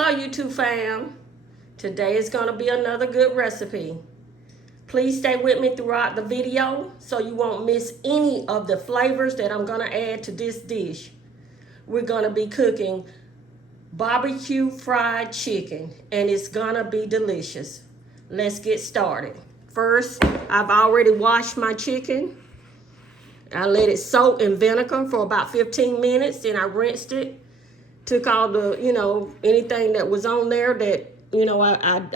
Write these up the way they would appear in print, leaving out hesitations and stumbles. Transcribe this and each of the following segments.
Hello YouTube fam. Today is going to be another good recipe. Please stay with me throughout the video so you won't miss any of the flavors that I'm going to add to this dish. We're going to be cooking barbecue fried chicken and it's going to be delicious. Let's get started. First, I've already washed my chicken. I let it soak in vinegar for about 15 minutes, then I rinsed it. Took all the, anything that was on there that,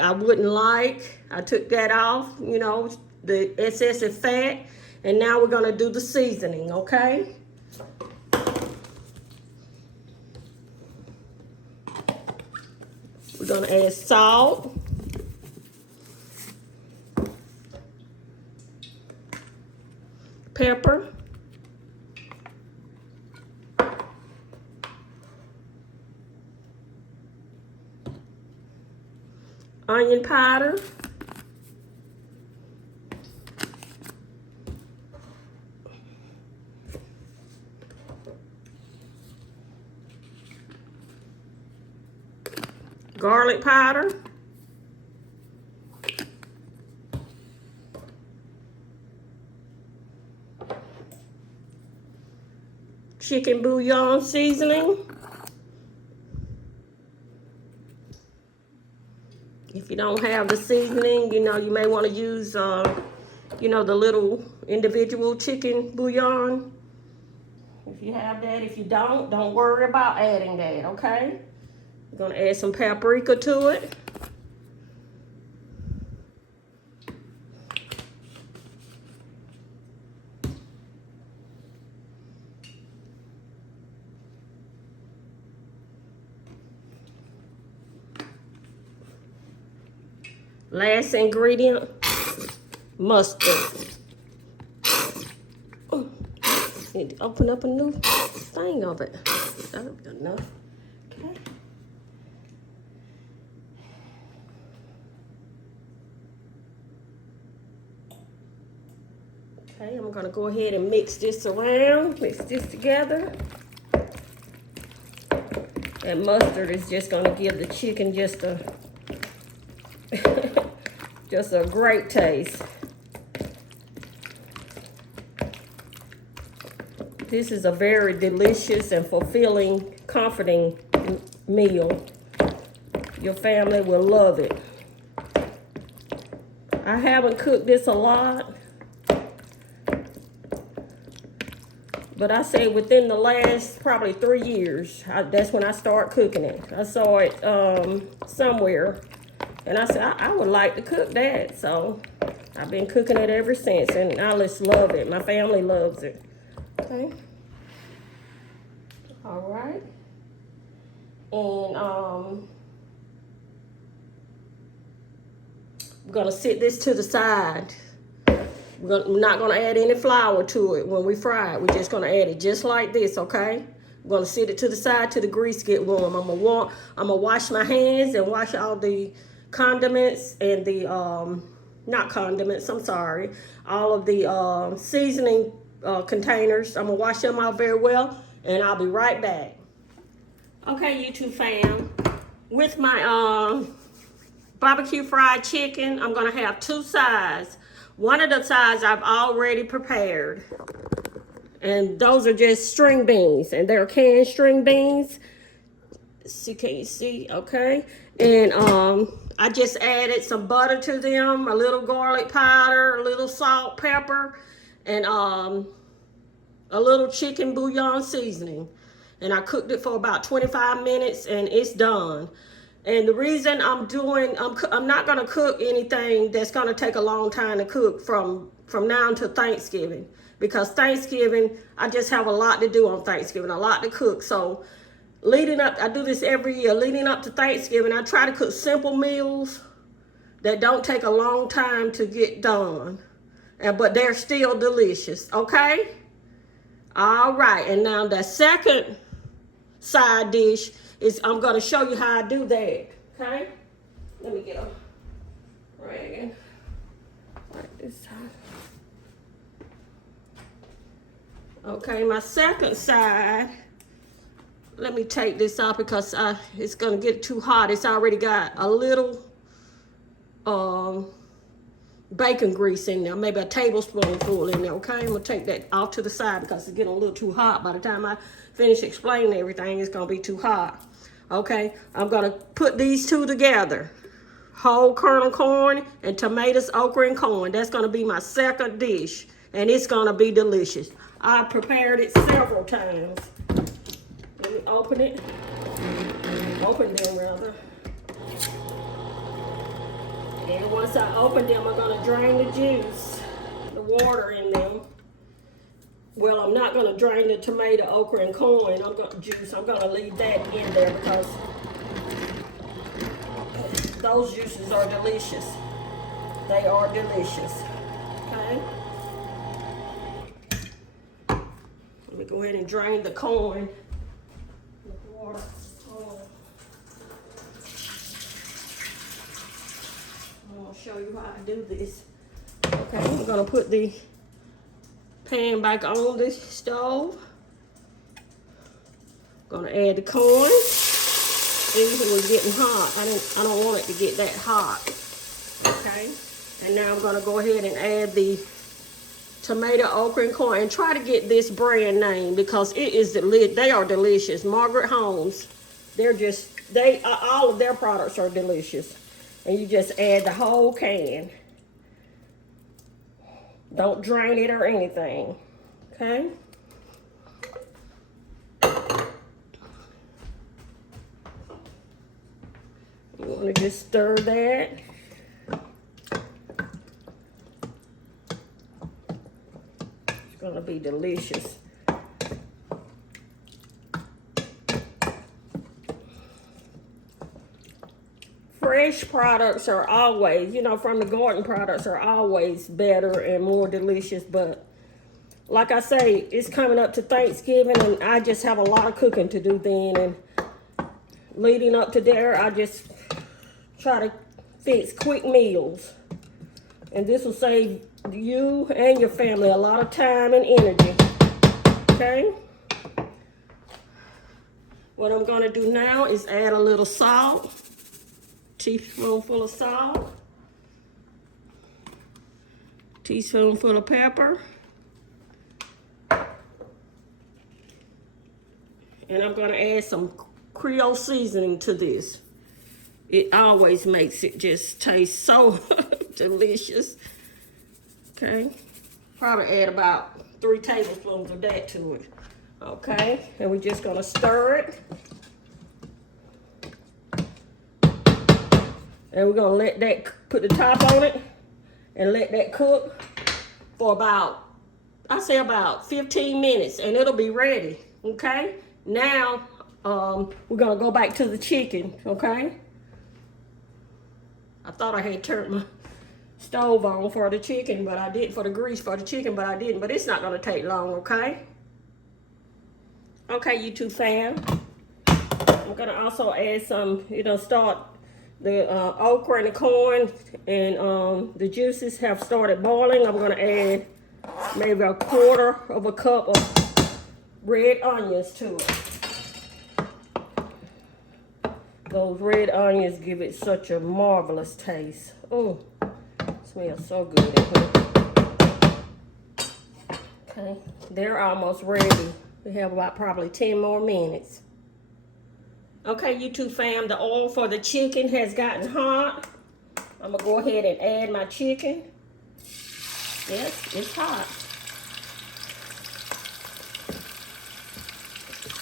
I wouldn't like. I took that off, the excessive fat. And now we're going to do the seasoning, okay? We're going to add salt. Pepper. Onion powder, garlic powder, chicken bouillon seasoning. If you don't have the seasoning, you may want to use, the little individual chicken bouillon. If you have that, if you don't worry about adding that, okay? We're going to add some paprika to it. Last ingredient, mustard. Need to open up a new thing of it. That'll be enough. Okay. Okay, I'm gonna go ahead and mix this around, mix this together. That mustard is just gonna give the chicken just a just a great taste. This is a very delicious and fulfilling, comforting meal. Your family will love it. I haven't cooked this a lot, but I say within the last probably 3 years, that's when I started cooking it. I saw it somewhere. And I said, I would like to cook that. So I've been cooking it ever since. And I just love it. My family loves it. Okay. All right. And we're going to sit this to the side. We're not going to add any flour to it when we fry it. We're just going to add it just like this, okay? We're going to sit it to the side till the grease get warm. I'm going to wash my hands and wash all the condiments and the not condiments, I'm sorry, all of the seasoning containers. I'm gonna wash them out very well and I'll be right back. Okay, YouTube fam, with my barbecue fried chicken, I'm gonna have two sides. One of the sides I've already prepared, and those are just string beans, and they're canned string beans. See, can you see? Okay. And I just added some butter to them, a little garlic powder, a little salt, pepper, and a little chicken bouillon seasoning. And I cooked it for about 25 minutes and it's done. And the reason I'm not gonna cook anything that's gonna take a long time to cook from now until Thanksgiving. Because Thanksgiving, I just have a lot to do on Thanksgiving, a lot to cook. So leading up, I do this every year, leading up to Thanksgiving, I try to cook simple meals that don't take a long time to get done, but they're still delicious, okay? All right, and now the second side dish is, I'm gonna show you how I do that, okay? Let me get a rag like this time. Okay, my second side, let me take this out because it's gonna get too hot. It's already got a little bacon grease in there, maybe a tablespoonful in there, okay? I'm gonna take that off to the side because it's getting a little too hot. By the time I finish explaining everything, it's gonna be too hot. Okay, I'm gonna put these two together. Whole kernel corn and tomatoes, okra, and corn. That's gonna be my second dish, and it's gonna be delicious. I prepared it several times. Let me open it. Open them rather. And once I open them, I'm gonna drain the juice, the water in them. Well, I'm not gonna drain the tomato, okra, and corn. I'm gonna leave that in there because those juices are delicious. They are delicious. Okay. Let me go ahead and drain the corn with water. I'm gonna show you how I do this. Okay, I'm gonna put the pan back on the stove. Gonna add the corn. These are getting hot. I don't want it to get that hot. Okay, and now I'm gonna go ahead and add the tomato, okra, and corn, and try to get this brand name because it is they are delicious. Margaret Holmes, all of their products are delicious, and you just add the whole can. Don't drain it or anything. Okay. You want to just stir that. It's going to be delicious. Fresh products are always, from the garden products are always better and more delicious. But like I say, it's coming up to Thanksgiving and I just have a lot of cooking to do then. And leading up to there, I just try to fix quick meals. And this will save you and your family a lot of time and energy. Okay? What I'm going to do now is add a little salt. Teaspoonful of salt, teaspoonful of pepper, and I'm going to add some Creole seasoning to this. It always makes it just taste so delicious. Okay, probably add about 3 tablespoons of that to it. Okay, and we're just going to stir it. And we're gonna let that, put the top on it and let that cook for about, I say about 15 minutes and it'll be ready, okay? Now, we're gonna go back to the chicken, okay? I thought I had turned my stove on for the chicken, but I didn't, for the grease for the chicken, but I didn't. But it's not gonna take long, okay? Okay, YouTube fam. I'm gonna also add some, start the okra and the corn and the juices have started boiling. I'm gonna add maybe 1/4 of a cup of red onions to it. Those red onions give it such a marvelous taste. Oh, smells so good in here. Okay, they're almost ready. We have about probably 10 more minutes. Okay, YouTube fam, the oil for the chicken has gotten hot. I'm gonna go ahead and add my chicken. Yes, it's hot.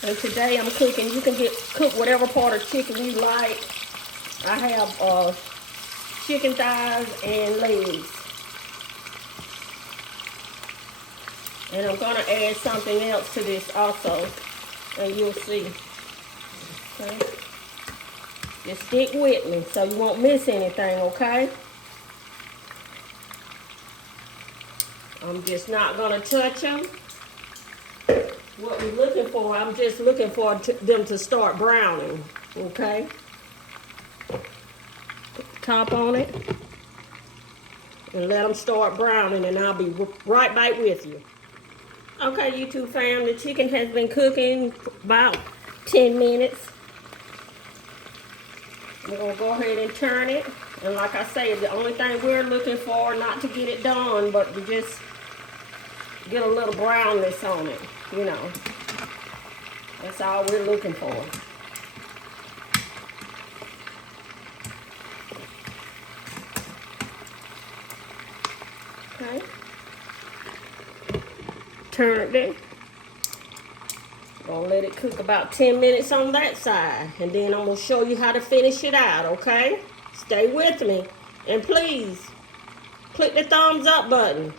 And today I'm cooking, you can cook whatever part of chicken you like. I have chicken thighs and legs. And I'm gonna add something else to this also, and you'll see. Okay. Just stick with me so you won't miss anything, okay? I'm just not gonna touch them. What we're looking for, I'm just looking for them to start browning, okay? Put the top on it and let them start browning, and I'll be right back with you. Okay, YouTube fam, the chicken has been cooking about 10 minutes. I'm gonna go ahead and turn it. And like I say, the only thing we're looking for, not to get it done, but to just get a little brownness on it, you know. That's all we're looking for. Okay. Turned it. Gonna let it cook about 10 minutes on that side. And then I'm gonna show you how to finish it out, okay? Stay with me. And please, click the thumbs up button.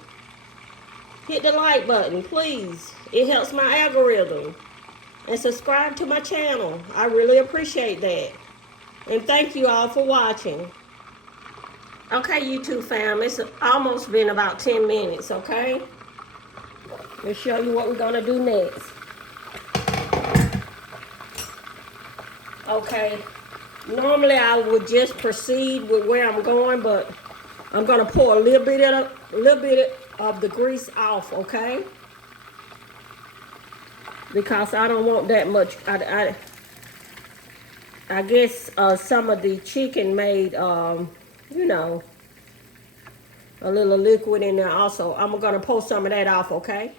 Hit the like button, please. It helps my algorithm. And subscribe to my channel. I really appreciate that. And thank you all for watching. Okay, YouTube fam, it's almost been about 10 minutes, okay? Let's show you what we're gonna do next. Okay, normally I would just proceed with where I'm going, but I'm gonna pour a little bit of the grease off, okay? Because I don't want that much. I guess some of the chicken made, you know, a little liquid in there also. I'm gonna pour some of that off, okay?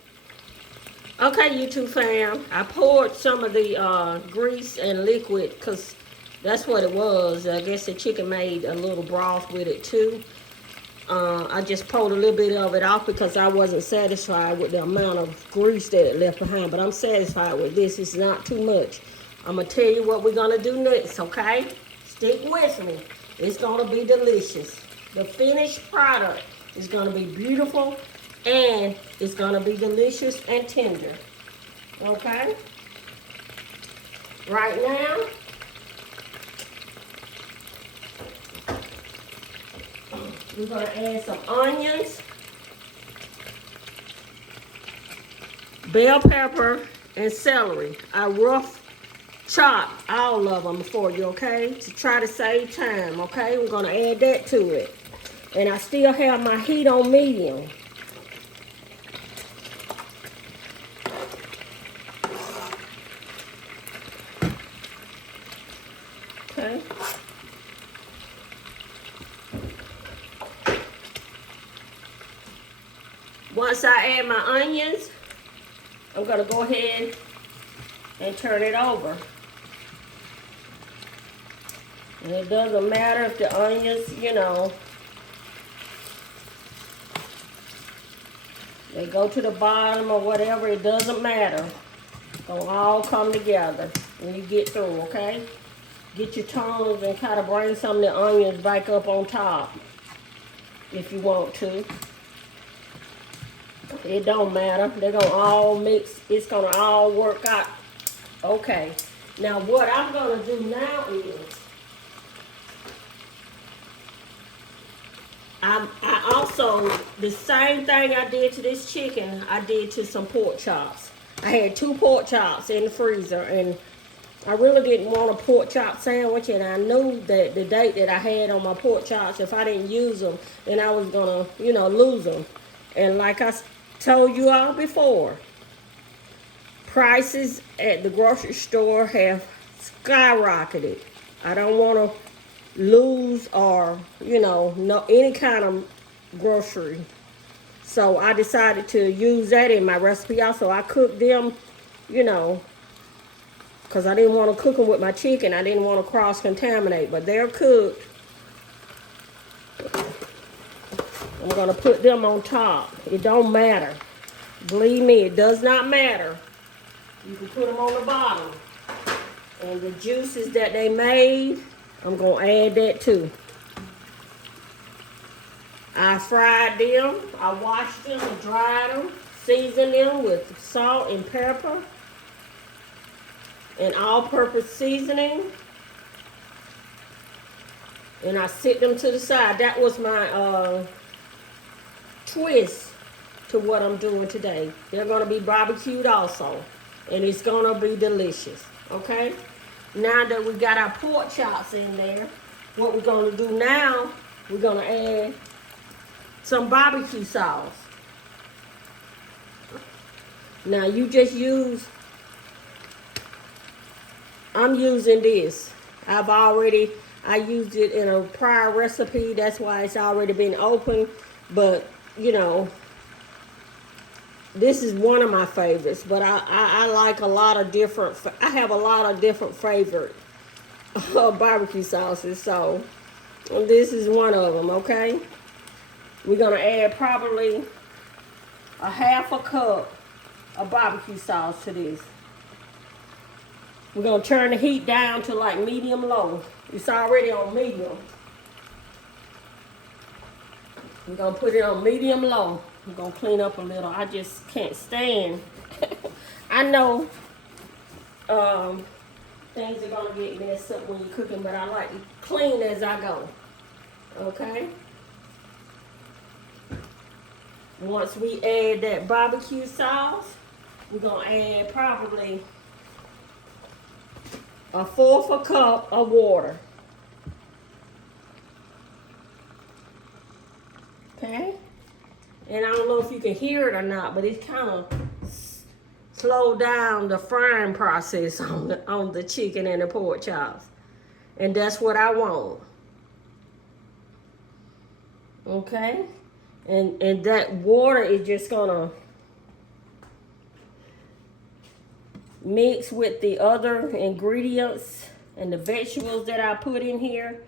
Okay, YouTube fam, I poured some of the grease and liquid because that's what it was. I guess the chicken made a little broth with it too. I just poured a little bit of it off because I wasn't satisfied with the amount of grease that it left behind. But I'm satisfied with this. It's not too much. I'm going to tell you what we're going to do next, okay? Stick with me. It's going to be delicious. The finished product is going to be beautiful and it's going to be delicious and tender. Okay? Right now, we're going to add some onions, bell pepper, and celery. I rough chopped all of them for you, okay? To try to save time, okay? We're going to add that to it. And I still have my heat on medium. Okay. Once I add my onions, I'm going to go ahead and turn it over. And it doesn't matter if the onions, you know, they go to the bottom or whatever, it doesn't matter. It's going to all come together when you get through, okay? Get your tongs and kind of bring some of the onions back up on top if you want to. It don't matter. They're going to all mix. It's going to all work out. Okay. Now what I'm going to do now is I also, the same thing I did to this chicken, I did to some pork chops. I had 2 pork chops in the freezer, and I really didn't want a pork chop sandwich, and I knew that the date that I had on my pork chops, if I didn't use them, then I was going to, you know, lose them. And like I told you all before, prices at the grocery store have skyrocketed. I don't want to lose or, you know, no any kind of grocery. So I decided to use that in my recipe also. I cooked them, you know, because I didn't want to cook them with my chicken. I didn't want to cross-contaminate, but they're cooked. I'm going to put them on top. It don't matter. Believe me, it does not matter. You can put them on the bottom. And the juices that they made, I'm going to add that too. I fried them. I washed them and dried them. Seasoned them with salt and pepper. And all-purpose seasoning. And I set them to the side. That was my twist to what I'm doing today. They're going to be barbecued also. And it's going to be delicious. Okay? Now that we got our pork chops in there, what we're going to do now, we're going to add some barbecue sauce. Now you just use I'm using this. I used it in a prior recipe. That's why it's already been opened. But, you know, this is one of my favorites. But I like a lot of different, I have a lot of different favorite barbecue sauces. So this is one of them, okay? We're going to add probably a half a cup of barbecue sauce to this. We're going to turn the heat down to like medium low. It's already on medium. We're going to put it on medium low. We're going to clean up a little. I just can't stand. I know things are going to get messed up when you're cooking, but I like to clean as I go. Okay? Once we add that barbecue sauce, we're going to add probably a fourth a cup of water. Okay? And I don't know if you can hear it or not, but it's kind of slowed down the frying process on the chicken and the pork chops. And that's what I want. Okay? And that water is just gonna mix with the other ingredients and the vegetables that I put in here.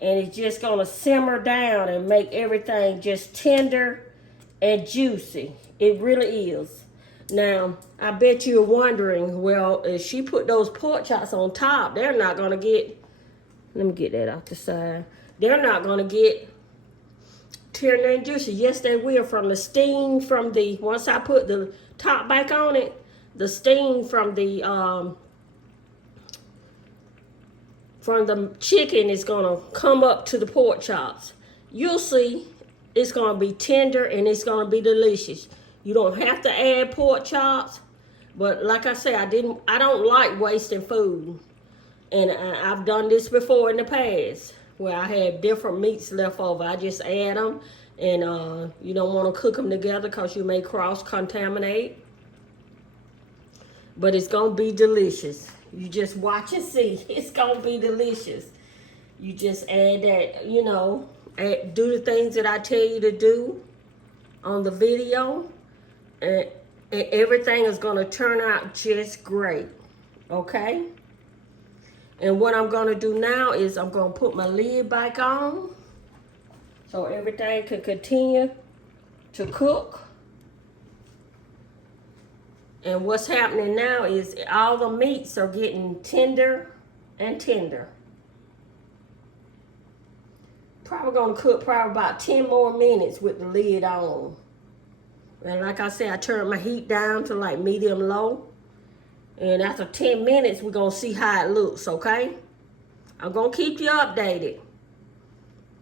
And it's just gonna simmer down and make everything just tender and juicy. It really is. Now, I bet you're wondering, well, if she put those pork chops on top, they're not gonna get, let me get that off the side. They're not gonna get tender and juicy. Yes, they will, from the steam from the, once I put the top back on it, the steam from the chicken is gonna come up to the pork chops. You'll see it's gonna be tender and it's gonna be delicious. You don't have to add pork chops, but like I say, I don't like wasting food. And I've done this before in the past where I had different meats left over. I just add them, and you don't want to cook them together because you may cross-contaminate. But it's going to be delicious. You just watch and see. It's going to be delicious. You just add that, you know, do the things that I tell you to do on the video, and everything is going to turn out just great. Okay? And what I'm going to do now is I'm going to put my lid back on so everything can continue to cook. And what's happening now is all the meats are getting tender and tender. Probably going to cook probably about 10 more minutes with the lid on. And like I said, I turned my heat down to like medium low. And after 10 minutes, we're going to see how it looks, okay? I'm going to keep you updated.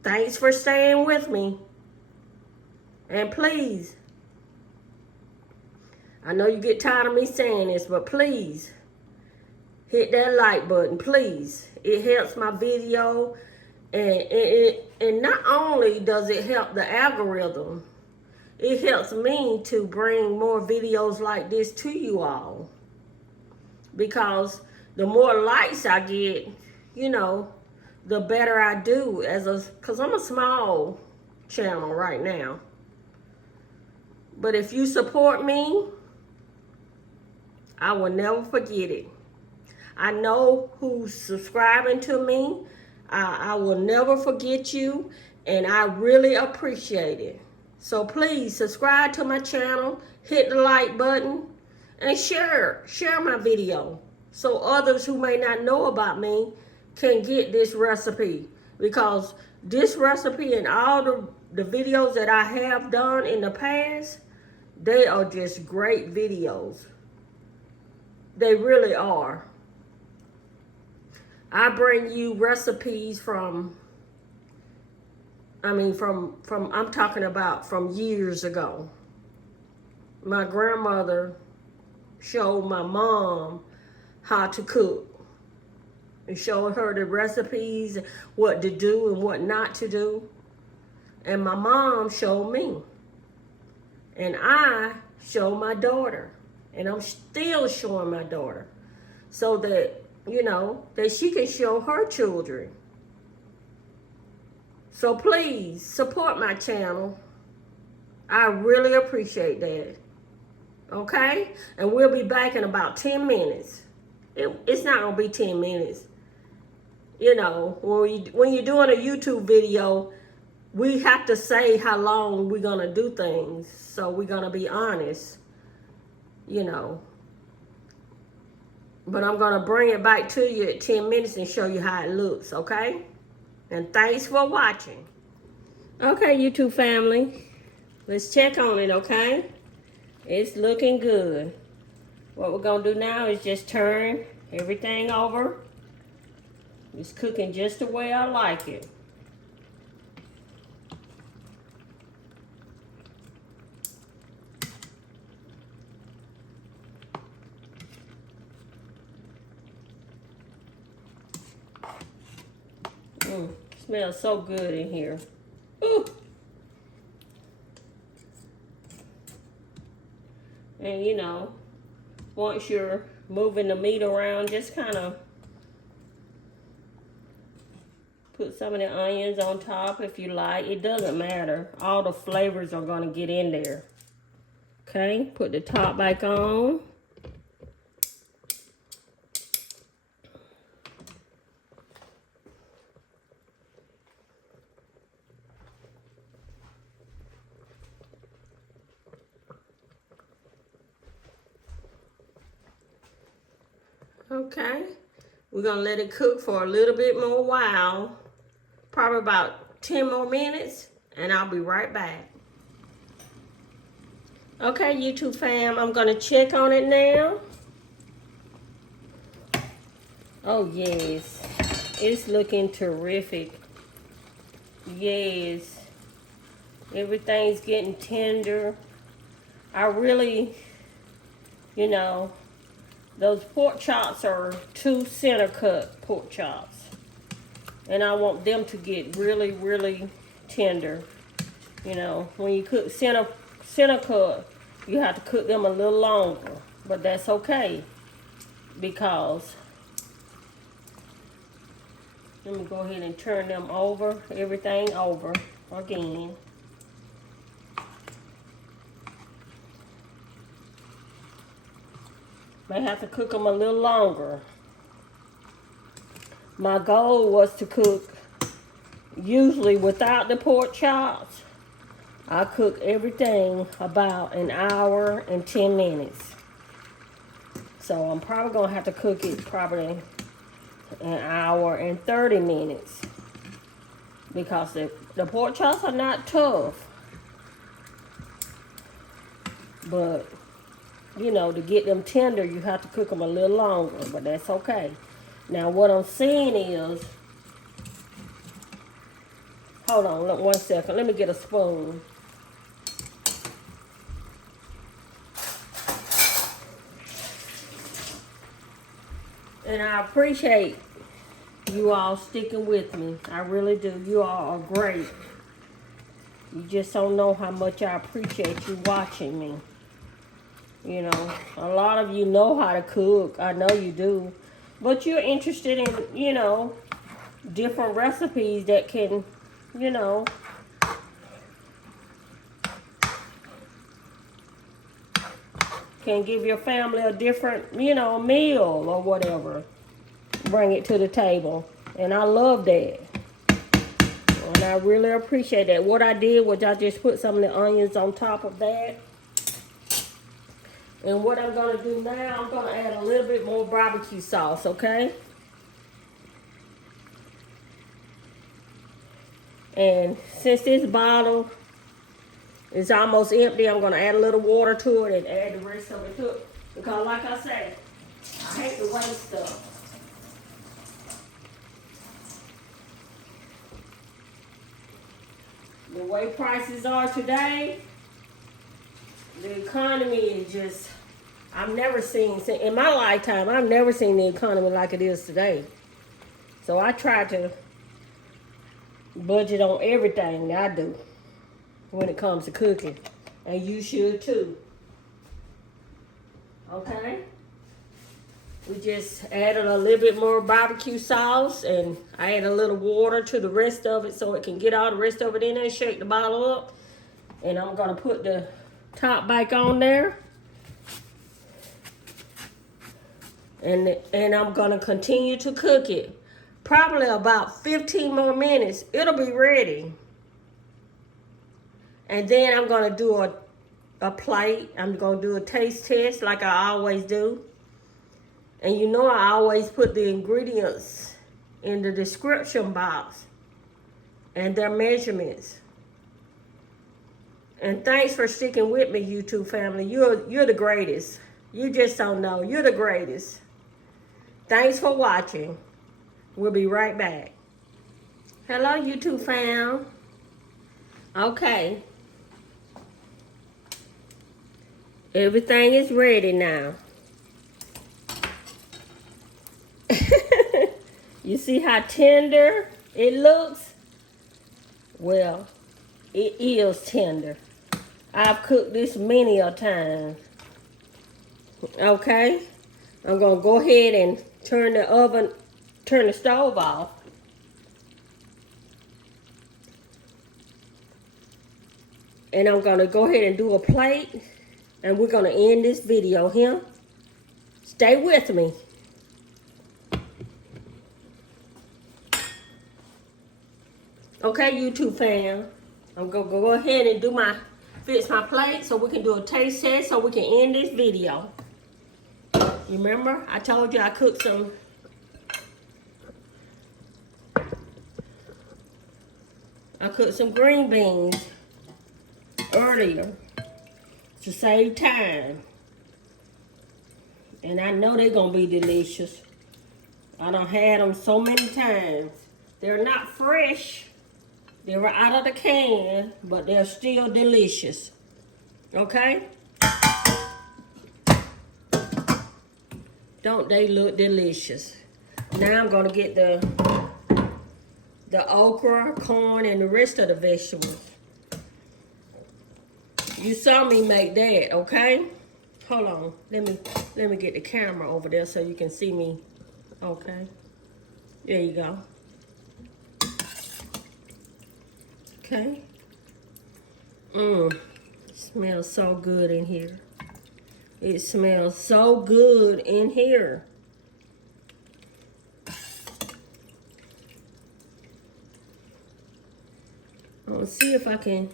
Thanks for staying with me. And please, I know you get tired of me saying this, but please, hit that like button, please. It helps my video. And not only does it help the algorithm, it helps me to bring more videos like this to you all. Because the more likes I get, you know, the better I do because I'm a small channel right now. But if you support me, I will never forget it. I know who's subscribing to me. I will never forget you, and I really appreciate it. So please subscribe to my channel, hit the like button, and share my video so others who may not know about me can get this recipe. Because this recipe and all the videos that I have done in the past, they are just great videos. They really are. I bring you recipes I'm talking about from years ago. My grandmother showed my mom how to cook and showed her the recipes, what to do and what not to do. And my mom showed me. And I showed my daughter. And I'm still showing my daughter. So that you know, that she can show her children. So please support my channel. I really appreciate that. Okay? And we'll be back in about 10 minutes. It's not going to be 10 minutes. You know, when you're doing a YouTube video, we have to say how long we're going to do things. So we're going to be honest, you know. But I'm going to bring it back to you at 10 minutes and show you how it looks, okay? And thanks for watching. Okay, YouTube family. Let's check on it, okay? It's looking good. What we're going to do now is just turn everything over. It's cooking just the way I like it. Smells so good in here. Ooh. And you know, once you're moving the meat around, just kind of put some of the onions on top if you like. It doesn't matter. All the flavors are going to get in there. Okay, put the top back on. Okay, we're gonna let it cook for a little bit more while, probably about 10 more minutes, and I'll be right back. Okay, YouTube fam, I'm gonna check on it now. Oh yes, it's looking terrific. Yes, everything's getting tender. I really, you know, those pork chops are 2 center cut pork chops. And I want them to get really, really tender. You know, when you cook center cut, you have to cook them a little longer. But that's okay. Because, let me go ahead and turn them over, everything over again. May have to cook them a little longer. My goal was to cook, usually without the pork chops, I cook everything about an hour and 10 minutes. So I'm probably gonna have to cook it probably an hour and 30 minutes. Because the pork chops are not tough. But you know, to get them tender, you have to cook them a little longer, but that's okay. Now, what I'm seeing is, hold on, look, 1 second. Let me get a spoon. And I appreciate you all sticking with me. I really do. You all are great. You just don't know how much I appreciate you watching me. You know, a lot of you know how to cook. I know you do. But you're interested in, you know, different recipes that can, you know, can give your family a different, you know, meal or whatever. Bring it to the table. And I love that. And I really appreciate that. What I did was I just put some of the onions on top of that. And what I'm going to do now, I'm going to add a little bit more barbecue sauce, okay? And since this bottle is almost empty, I'm going to add a little water to it and add the rest of it to it. Because like I said, I hate to waste stuff. The way prices are today, the economy is just, I've never seen, in my lifetime, I've never seen the economy like it is today. So I try to budget on everything I do when it comes to cooking. And you should too. Okay? We just added a little bit more barbecue sauce, and I add a little water to the rest of it so it can get all the rest of it in there. Shake the bottle up, and I'm gonna put the top back on there, and I'm gonna continue to cook it. Probably about 15 more minutes. It'll be ready, and then I'm gonna do a plate. I'm gonna do a taste test like I always do. And you know I always put the ingredients in the description box and their measurements. And thanks for sticking with me, YouTube family. You're the greatest. You just don't know. You're the greatest. Thanks for watching. We'll be right back. Hello, YouTube fam. Okay. Everything is ready now. You see how tender it looks? Well, it is tender. I've cooked this many a time. Okay? I'm gonna go ahead and turn the stove off. And I'm gonna go ahead and do a plate, and we're gonna end this video here. Stay with me. Okay, YouTube fam, I'm gonna go ahead and fix my plate so we can do a taste test so we can end this video. You remember, I told you I cooked some green beans earlier to save time. And I know they're gonna be delicious. I done had them so many times. They're not fresh. They were out of the can, but they're still delicious. Okay? Don't they look delicious? Now I'm gonna get the okra, corn, and the rest of the vegetables. You saw me make that, okay? Hold on. Let me get the camera over there so you can see me. Okay. There you go. Okay. It smells so good in here. It smells so good in here. I'll see if I can,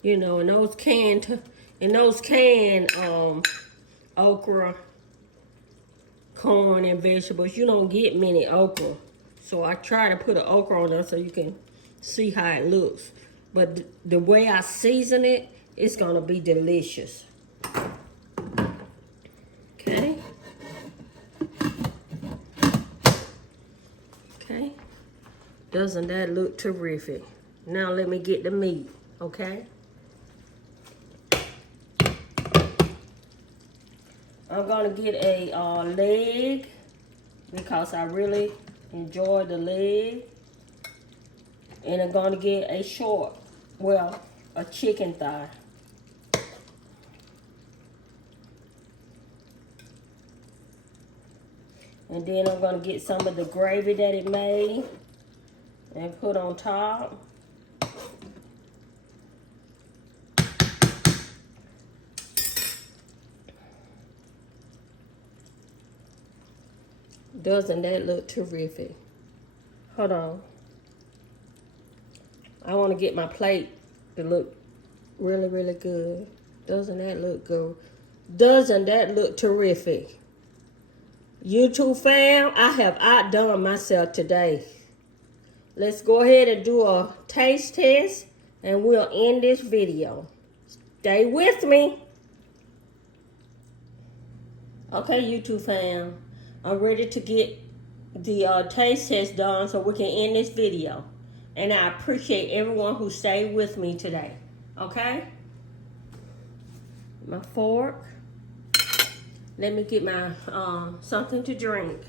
you know, in those canned okra, corn, and vegetables, you don't get many okra. So I try to put an okra on there so you can see how it looks. But the way I season it, it's gonna be delicious. Okay. Okay. Doesn't that look terrific? Now let me get the meat, okay? I'm gonna get a leg because I really enjoy the leg. And I'm gonna get a a chicken thigh. And then I'm gonna get some of the gravy that it made and put on top. Doesn't that look terrific? Hold on. I want to get my plate to look really, really good. Doesn't that look good? Doesn't that look terrific? YouTube fam, I have outdone myself today. Let's go ahead and do a taste test and we'll end this video. Stay with me. Okay, YouTube fam, I'm ready to get the taste test done so we can end this video. And I appreciate everyone who stayed with me today. Okay? My fork. Let me get my something to drink.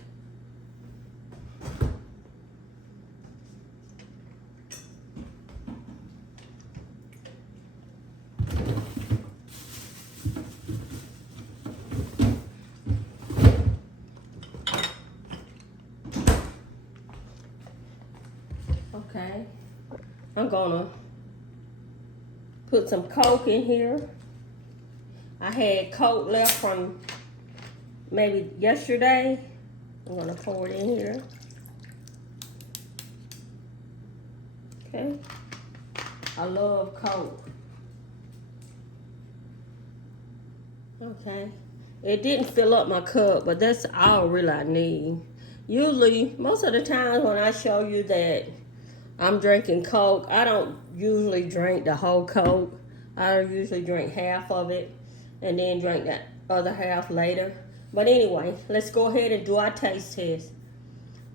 Okay. I'm gonna put some Coke in here. I had Coke left from maybe yesterday. I'm gonna pour it in here. Okay. I love Coke. Okay. It didn't fill up my cup, but that's all really I need. Usually, most of the times when I show you that I'm drinking Coke, I don't usually drink the whole Coke. I usually drink half of it and then drink that other half later. But anyway, let's go ahead and do our taste test.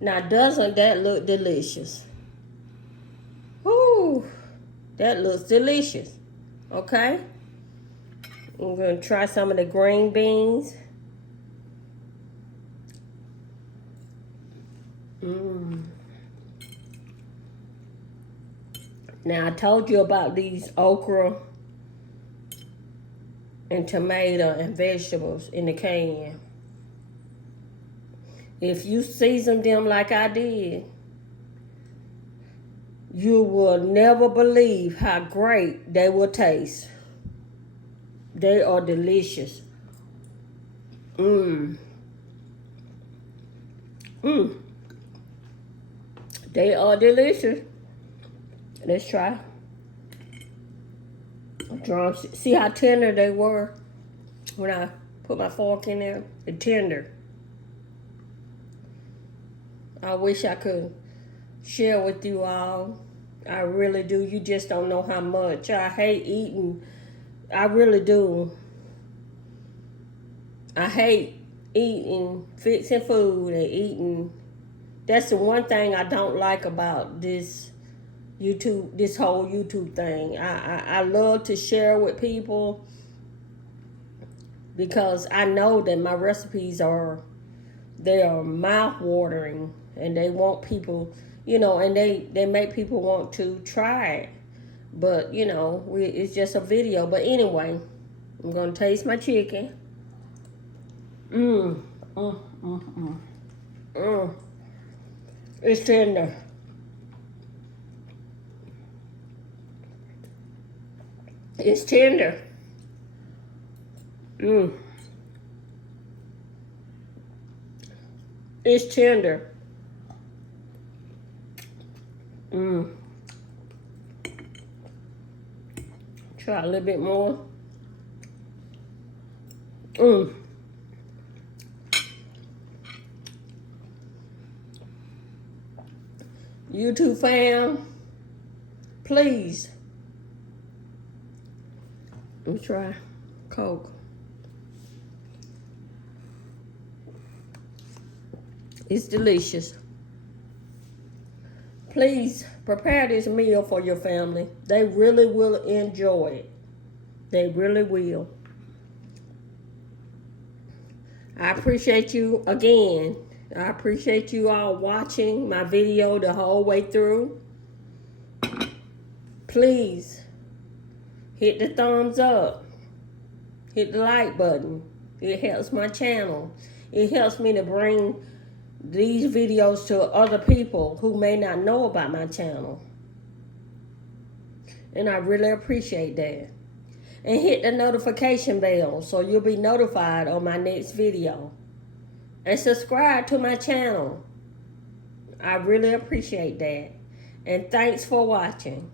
Now, doesn't that look delicious? Whoo, that looks delicious. Okay. I'm going to try some of the green beans. Now, I told you about these okra and tomato and vegetables in the can. If you season them like I did, you will never believe how great they will taste. They are delicious. They are delicious. Let's try. See how tender they were when I put my fork in there? They're tender. I wish I could share with you all. I really do. You just don't know how much. I hate eating. I really do. I hate eating, fixing food and eating. That's the one thing I don't like about this YouTube, this whole YouTube thing. I love to share with people because I know that my recipes are mouth-watering and they want people, you know, and they make people want to try it. But, you know, it's just a video. But anyway, I'm going to taste my chicken. It's tender. It's tender. It's tender. Try a little bit more. YouTube fam, please. Let me try Coke. It's delicious. Please prepare this meal for your family. They really will enjoy it. They really will. I appreciate you again. I appreciate you all watching my video the whole way through. Please hit the thumbs up. Hit the like button. It helps my channel. It helps me to bring these videos to other people who may not know about my channel. And I really appreciate that. And hit the notification bell so you'll be notified on my next video. And subscribe to my channel. I really appreciate that. And thanks for watching.